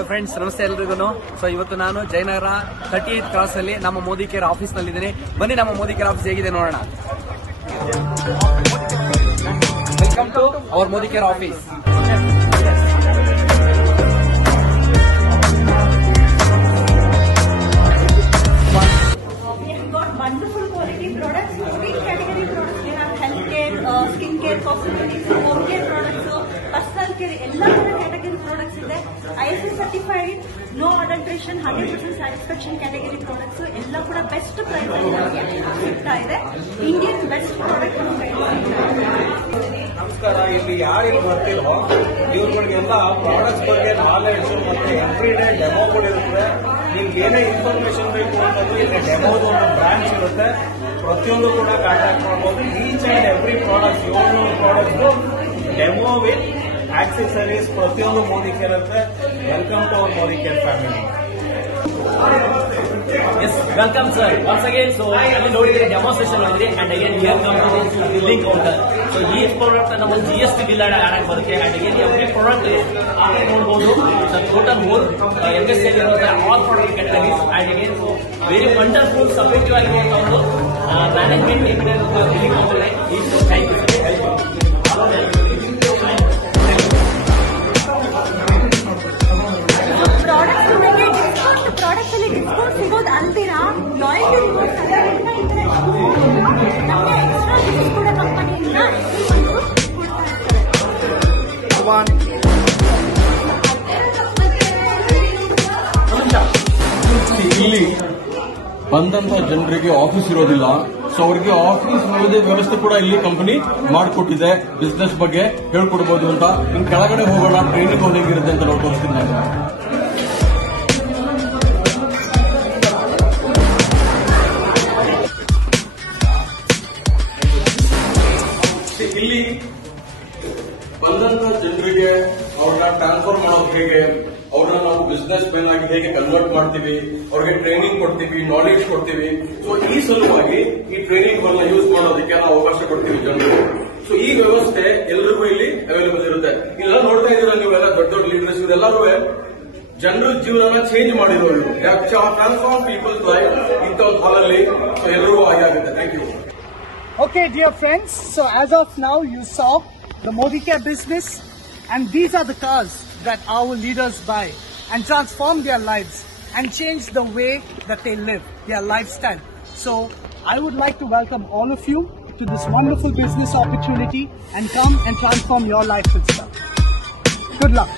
Hi friends, ನಮಸ್ತೆ ಎಲ್ರಿಗೂ. So ಇವತ್ತು ನಾನು ಜಯನಗರ 38th ಕ್ರಾಸ್ ಅಲ್ಲಿ ನಮ್ಮ ಮೋದಿ ಕೇರ್ ಆಫೀಸ್ ನಲ್ಲಿ ಇದ್ದೀನಿ. ಬನ್ನಿ ನಮ್ಮ ಮೋದಿ ಕೇರ್ ಆಫೀಸ್ ಹೇಗಿದೆ ನೋಡೋಣ. Welcome to our Modi care office. Wonderful quality products, three category products. We have healthcare, skincare, cosmetics, home care products, personal care. ಎಲ್ಲ category products ಇದೆ. ISO certified, no adulteration, 100% satisfaction category products. ಎಲ್ಲ ಕೂಡ best price ಅಲ್ಲಿ ನಮಗೆ ಸಿಗ್ತಾ ಇದೆ. Indian best product ನಮಸ್ಕಾರ. ಇಲ್ಲಿ ಯಾರಿಗೆ ಬರ್ತಿರೋ ಇವ್ರುಗಳಿಗೆಲ್ಲ ಪ್ರಾಡಕ್ಟ್ಸ್ ಬಗ್ಗೆ ನಾಲೆಡ್ಜ್ ಮತ್ತೆ ಎವ್ರಿ ಡೇ ಡೆಮೋಗಳು ಇರುತ್ತೆ. ನಿಮ್ಗೆ ಏನೇ ಇನ್ಫಾರ್ಮೇಶನ್ ಬೇಕು ಅಂತಂದ್ರೆ ಇಲ್ಲಿ ಡೆಮೋದು ಒಂದು ಬ್ರಾಂಚ್ ಇರುತ್ತೆ. ಪ್ರತಿಯೊಂದು ಕೂಡ ಕಾಂಟ್ಯಾಕ್ಟ್ ಮಾಡಬಹುದು. Each and every product 700 products demo with accessories ಪ್ರತಿಯೊಂದು ಮೋದಿ ಕೇರ್ ಇರುತ್ತೆ. Welcome to our Modi care family. Yes, welcome sir. Once again, so ಅಲ್ಲಿ ನೋಡಿದ್ರೆ ಡೆಮಾನ್ಸ್ಟ್ರೇಷನ್ ನೋಡಿದ್ರಿ and again here come to billing counter. So ಈ ಪ್ರಾಡಕ್ಟ್ ನಮ್ಮ GST bill add ಬರುತ್ತೆ and again every product ಆಮೇಲೆ ನೋಡಬಹುದು. ಟೋಟಲ್ ಹೋಲ್ MSL ಇರುವಂತ all product categories and again very wonderful supportive ಆಗಿ ಅವರು management team billing counter is thank you. Products ಅಲ್ಲಿ discount ಸಿಗೋದು ಅಂತೀರಾ? ಲಾಯಲ್ಟಿ ರಿವಾರ್ಡ್ಸ್ ನಮಗೆ ಎಕ್ಸ್ಟ್ರಾ ಗಿಫ್ಟ್ಸ್ ಕೂಡ ಕಂಪನಿಯಿಂದ ಇಲ್ಲಿ ಬಂದಂತ ಜನರಿಗೆ ಆಫೀಸ್ ಇರೋದಿಲ್ಲ. ಸೊ ಅವರಿಗೆ ಆಫೀಸ್ ವ್ಯವಸ್ಥೆ ಕೂಡ ಇಲ್ಲಿ ಕಂಪನಿ ಮಾಡಿಕೊಟ್ಟಿದೆ. ಬಿಸ್ನೆಸ್ ಬಗ್ಗೆ ಹೇಳ್ಕೊಡ್ಬೋದು ಅಂತ. ಇನ್ ಕೆಳಗಡೆ ಹೋಗೋಣ, ಟ್ರೈನಿಂಗ್ ಹೇಗಿರುತ್ತೆ ಅಂತ ನಾವು ತೋರಿಸ್ತೀನಿ ನಾನು. ಇಲ್ಲಿ ಬಂದಂತ ಜನರಿಗೆ ಅವ್ರನ್ನ ಟ್ರಾನ್ಸ್ಫರ್ ಮಾಡೋದು ಹೇಗೆ, ಅವ್ರನ್ನ ನಾವು ಬಿಸ್ನೆಸ್ ಮ್ಯಾನ್ ಆಗಿ ಹೇಗೆ ಕನ್ವರ್ಟ್ ಮಾಡ್ತೀವಿ, ಅವ್ರಿಗೆ ಟ್ರೈನಿಂಗ್ ಕೊಡ್ತೀವಿ, ನಾಲೆಜ್ ಕೊಡ್ತೀವಿ. ಸೊ ಈ ಸಲುವಾಗಿ ಈ ಟ್ರೈನಿಂಗ್ ಗಳನ್ನ ಯೂಸ್ ಮಾಡೋದಕ್ಕೆ ನಾವು ಅವಕಾಶ ಕೊಡ್ತೀವಿ ಜನರು. ಸೊ ಈ ವ್ಯವಸ್ಥೆ ಎಲ್ಲರಿಗೂ ಇಲ್ಲಿ ಅವೈಲೇಬಲ್ ಇರುತ್ತೆ. ಇಲ್ಲೆಲ್ಲ ನೋಡ್ತಾ ಇದ್ದೀರಾ ನೀವೆಲ್ಲ ದೊಡ್ಡ ದೊಡ್ಡ ಲೀಡರ್ಸ್ ಇದೆಲ್ಲರೂ ಜನರ ಜೀವನ ಚೇಂಜ್ ಮಾಡಿರೋರು. ಟ್ರಾನ್ಸ್ಫಾರ್ಮ್ ಪೀಪಲ್ಸ್ ಲೈಫ್ ಇಂಥ ಒಂದು ಹಾಲಲ್ಲಿ ಎಲ್ಲರಿಗೂ ಆಗುತ್ತೆ. Thank you. Okay, dear friends, so as of now you saw the Modi Care business, and these are the cars that our leaders buy and transform their lives and change the way that they live, their lifestyle. So I would like to welcome all of you to this wonderful business opportunity and come and transform your life and stuff. Good luck.